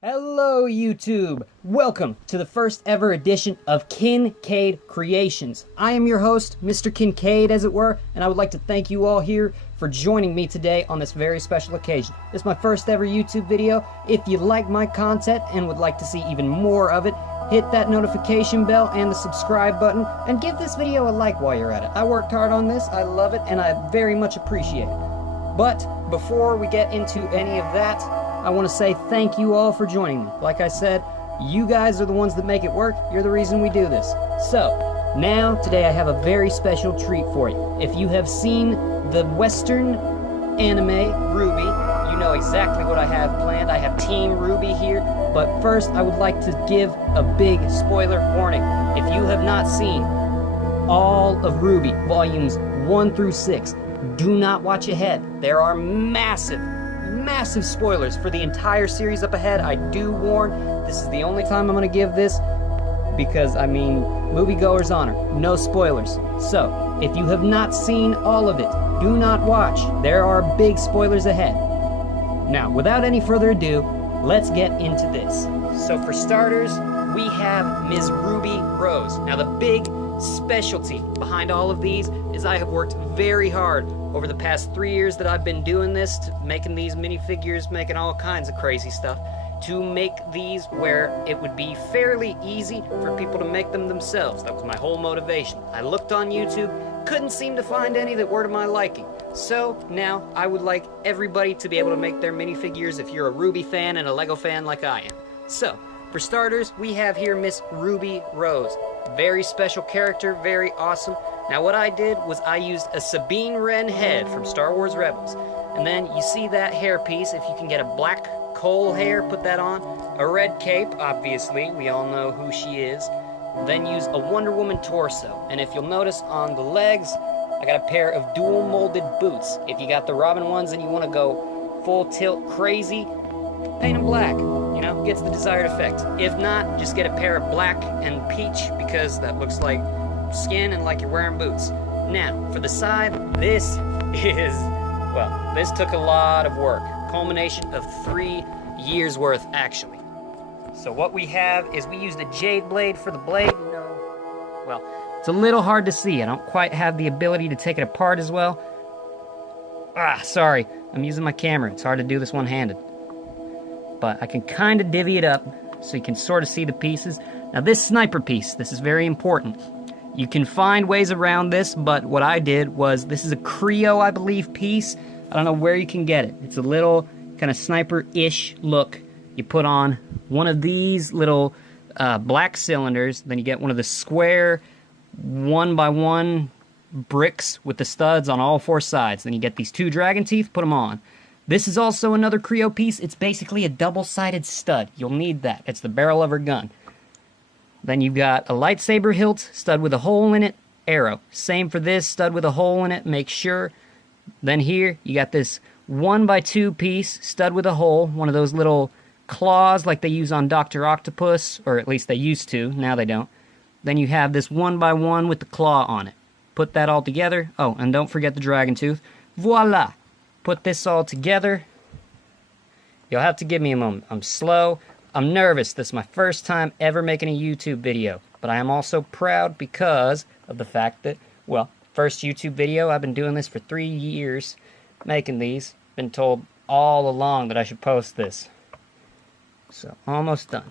Hello YouTube! Welcome to the first ever edition of Kincaid Creations. I am your host, Mr. Kincaid as it were, and I would like to thank you all here for joining me today on this very special occasion. This is my first ever YouTube video. If you like my content and would like to see even more of it, hit that notification bell and the subscribe button, and give this video a like while you're at it. I worked hard on this, I love it, and I very much appreciate it. But before we get into any of that, I want to say thank you all for joining me. Like I said, you guys are the ones that make it work. You're the reason we do this. So, now, today I have a very special treat for you. If you have seen the Western anime, RWBY, you know exactly what I have planned. I have Team RWBY here. But first, I would like to give a big spoiler warning. If you have not seen all of RWBY, volumes 1 through 6, do not watch ahead. There are massive spoilers for the entire series up ahead. I do warn, this is the only time I'm going to give this because, I mean, moviegoers honor. No spoilers. So, if you have not seen all of it, do not watch. There are big spoilers ahead. Now, without any further ado, let's get into this. So, for starters, we have Ms. Ruby Rose. Now, the big specialty behind all of these is I have worked very hard over the past 3 years that I've been doing this, making these minifigures, making all kinds of crazy stuff, to make these where it would be fairly easy for people to make them themselves. That was my whole motivation. I looked on YouTube, couldn't seem to find any that were to my liking. So now I would like everybody to be able to make their minifigures if you're a RWBY fan and a LEGO fan like I am. So, for starters, we have here Miss Ruby Rose. Very special character, very awesome. Now what I did was I used a Sabine Wren head from Star Wars Rebels. And then you see that hairpiece, if you can get a black coal hair, put that on. A red cape, obviously, we all know who she is. Then use a Wonder Woman torso. And if you'll notice on the legs, I got a pair of dual molded boots. If you got the Robin ones and you want to go full tilt crazy, paint them black. You know, gets the desired effect. If not, just get a pair of black and peach because that looks like skin and like you're wearing boots. Now, for the side, this is, well, this took a lot of work. Culmination of 3 years worth, actually. So what we have is we used a jade blade for the blade. No, well, it's a little hard to see. I don't quite have the ability to take it apart as well. Sorry, I'm using my camera. It's hard to do this one-handed. But I can kind of divvy it up so you can sort of see the pieces. Now this sniper piece, this is very important. You can find ways around this, but what I did was, this is a Creo, I believe, piece. I don't know where you can get it. It's a little kind of sniper-ish look. You put on one of these little black cylinders, then you get one of the square 1x1 bricks with the studs on all 4 sides. Then you get these 2 dragon teeth, put them on. This is also another Creo piece. It's basically a double-sided stud. You'll need that. It's the barrel of her gun. Then you've got a lightsaber hilt, stud with a hole in it, arrow. Same for this, stud with a hole in it, make sure. Then here, you got this 1x2 piece, stud with a hole, one of those little claws like they use on Dr. Octopus, or at least they used to, now they don't. Then you have this 1x1 with the claw on it. Put that all together. Oh, and don't forget the dragon tooth. Voila! Put this all together. You'll have to give me a moment. I'm slow. I'm nervous. This is my first time ever making a YouTube video. But I am also proud because of the fact that, well, first YouTube video. I've been doing this for 3 years, making these. Been told all along that I should post this. So, almost done.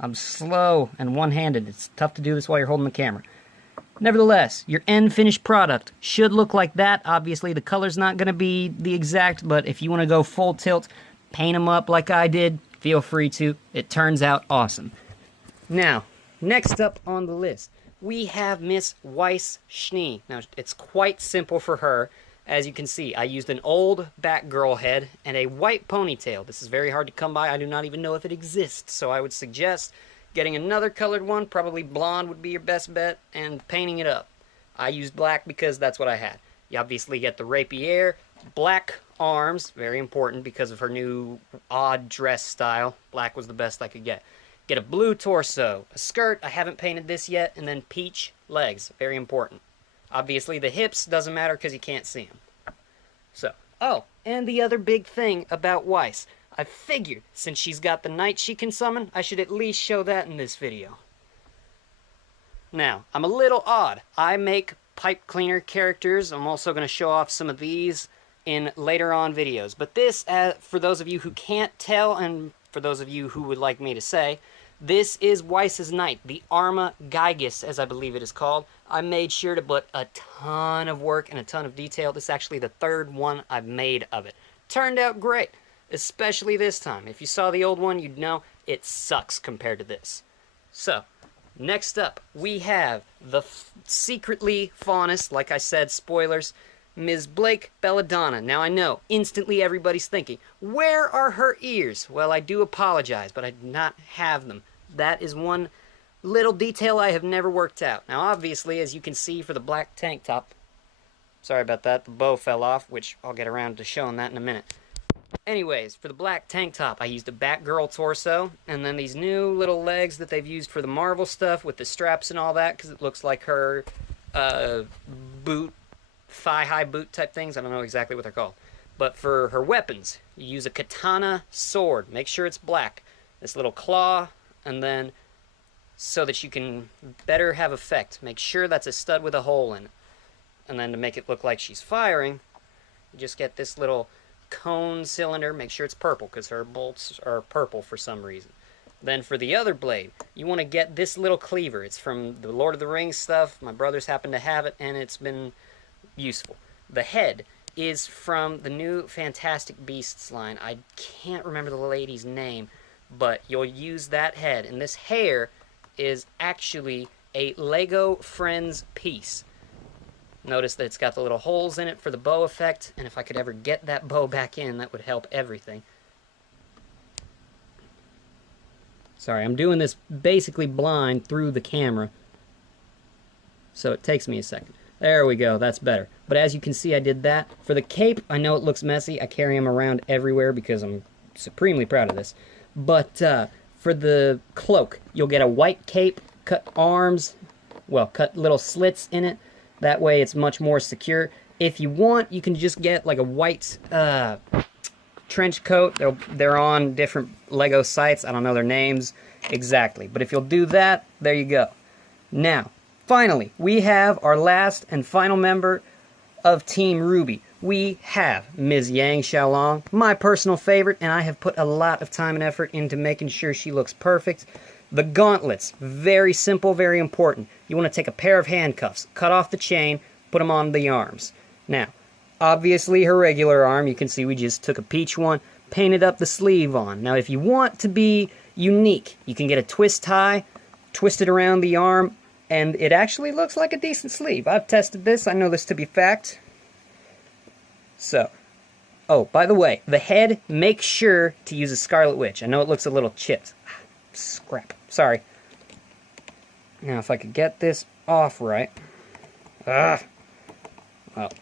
I'm slow and one-handed. It's tough to do this while you're holding the camera. Nevertheless, your end finished product should look like that. Obviously, the color's not going to be the exact, but if you want to go full tilt, paint them up like I did, feel free to. It turns out awesome. Now, next up on the list, we have Miss Weiss Schnee. Now, it's quite simple for her. As you can see, I used an old Batgirl head and a white ponytail. This is very hard to come by. I do not even know if it exists, so I would suggest getting another colored one, probably blonde would be your best bet, and painting it up. I used black because that's what I had. You obviously get the rapier, black arms, very important because of her new odd dress style. Black was the best I could get. Get a blue torso, a skirt, I haven't painted this yet, and then peach legs, very important. Obviously the hips doesn't matter because you can't see them. So, Oh, and the other big thing about Weiss. I figured, since she's got the knight she can summon, I should at least show that in this video. Now, I'm a little odd. I make pipe cleaner characters. I'm also going to show off some of these in later on videos. But this, for those of you who can't tell, and for those of you who would like me to say, this is Weiss's knight, the Arma Gygus, as I believe it is called. I made sure to put a ton of work and a ton of detail. This is actually the third one I've made of it. Turned out great, especially this time. If you saw the old one, you'd know it sucks compared to this. So, next up, we have the secretly faunest, like I said, spoilers, Ms. Blake Belladonna. Now I know, instantly everybody's thinking, where are her ears? Well, I do apologize, but I do not have them. That is one little detail I have never worked out. Now obviously, as you can see for the black tank top, sorry about that, the bow fell off, which I'll get around to showing that in a minute. Anyways, for the black tank top, I used a Batgirl torso, and then these new little legs that they've used for the Marvel stuff with the straps and all that, because it looks like her boot, thigh-high boot type things. I don't know exactly what they're called. But for her weapons, you use a katana sword. Make sure it's black. This little claw, and then so that you can better have effect. Make sure that's a stud with a hole in it. And then to make it look like she's firing, you just get this little cone cylinder. Make sure it's purple, because her bolts are purple for some reason. Then for the other blade, you want to get this little cleaver. It's from the Lord of the Rings stuff. My brothers happen to have it, and it's been useful. The head is from the new Fantastic Beasts line. I can't remember the lady's name, but you'll use that head. And this hair is actually a Lego Friends piece. Notice that it's got the little holes in it for the bow effect, and if I could ever get that bow back in, that would help everything. Sorry, I'm doing this basically blind through the camera, so it takes me a second. There we go, that's better. But as you can see, I did that. For the cape, I know it looks messy. I carry them around everywhere because I'm supremely proud of this. But for the cloak, you'll get a white cape, cut arms, well, cut little slits in it. That way it's much more secure. If you want, you can just get like a white trench coat. They're on different Lego sites. I don't know their names exactly. But if you'll do that, there you go. Now, finally, we have our last and final member of Team RWBY. We have Ms. Yang Xiaolong, my personal favorite, and I have put a lot of time and effort into making sure she looks perfect. The gauntlets, very simple, very important. You want to take a pair of handcuffs, cut off the chain, put them on the arms. Now, obviously her regular arm, you can see we just took a peach one, painted up the sleeve on. Now, if you want to be unique, you can get a twist tie, twist it around the arm, and it actually looks like a decent sleeve. I've tested this, I know this to be fact. So, oh, by the way, the head, make sure to use a Scarlet Witch. I know it looks a little chipped. Scrap. Sorry. Now, if I could get this off right. Well,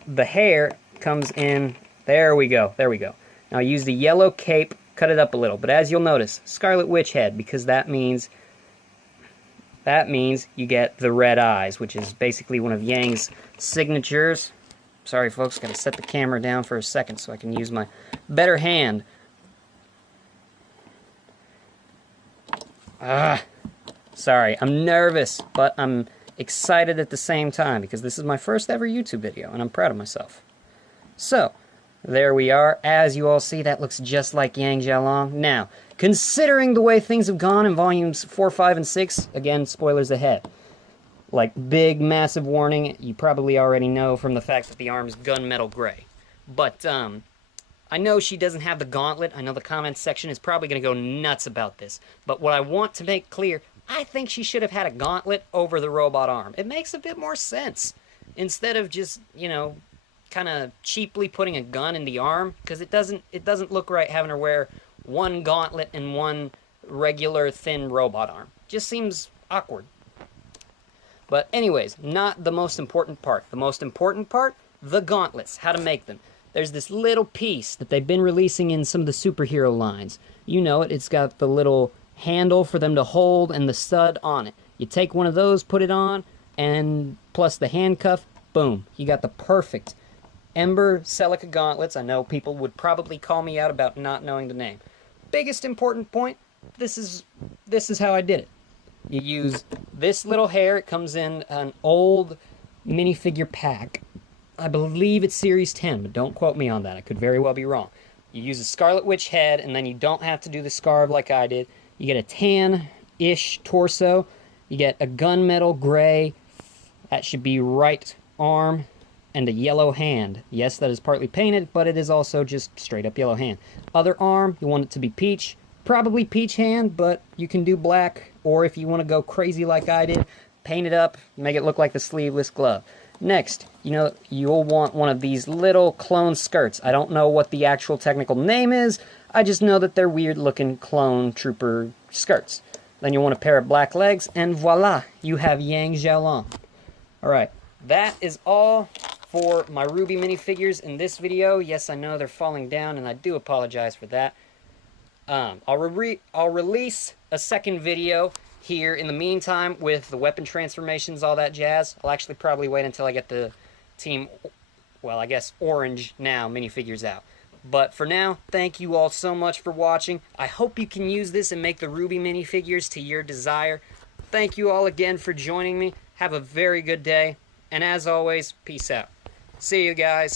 the hair comes in. There we go. There we go. Now, I use the yellow cape, cut it up a little. But as you'll notice, Scarlet Witch head, because that means you get the red eyes, which is basically one of Yang's signatures. Sorry, folks. Got to set the camera down for a second so I can use my better hand. Sorry, I'm nervous, but I'm excited at the same time because this is my first ever YouTube video, and I'm proud of myself. So, there we are. As you all see, that looks just like Yang Xiaolong. Now, considering the way things have gone in volumes 4, 5, and 6, again, spoilers ahead. Like, big, massive warning, you probably already know from the fact that the arm's gunmetal gray. But, I know she doesn't have the gauntlet. I know the comments section is probably going to go nuts about this. But what I want to make clear, I think she should have had a gauntlet over the robot arm. It makes a bit more sense. Instead of just, you know, kind of cheaply putting a gun in the arm. Because it doesn't look right having her wear one gauntlet and one regular thin robot arm. Just seems awkward. But anyways, not the most important part. The most important part, the gauntlets. How to make them. There's this little piece that they've been releasing in some of the superhero lines. You know it, it's got the little handle for them to hold and the stud on it. You take one of those, put it on, and plus the handcuff, boom. You got the perfect Ember Celica gauntlets. I know people would probably call me out about not knowing the name. Biggest important point, this is how I did it. You use this little hair. It comes in an old minifigure pack. I believe it's Series 10, but don't quote me on that. I could very well be wrong. You use a Scarlet Witch head, and then you don't have to do the scarf like I did. You get a tan-ish torso. You get a gunmetal gray. That should be right arm, and a yellow hand. Yes, that is partly painted, but it is also just straight up yellow hand. Other arm, you want it to be peach. Probably peach hand, but you can do black, or if you want to go crazy like I did, paint it up, make it look like the sleeveless glove. Next, you'll want one of these little clone skirts. I don't know what the actual technical name is, I just know that they're weird looking clone trooper skirts. Then you'll want a pair of black legs, and voila, you have Yang Xiaolong. Alright, that is all for my Ruby minifigures in this video. Yes, I know they're falling down, and I do apologize for that. I'll release a second video here in the meantime with the weapon transformations, all that jazz. I'll actually probably wait until I get the Team, well, I guess Orange Now minifigures out. But for now, thank you all so much for watching. I hope you can use this and make the Ruby minifigures to your desire. Thank you all again for joining me. Have a very good day. And as always, peace out. See you guys.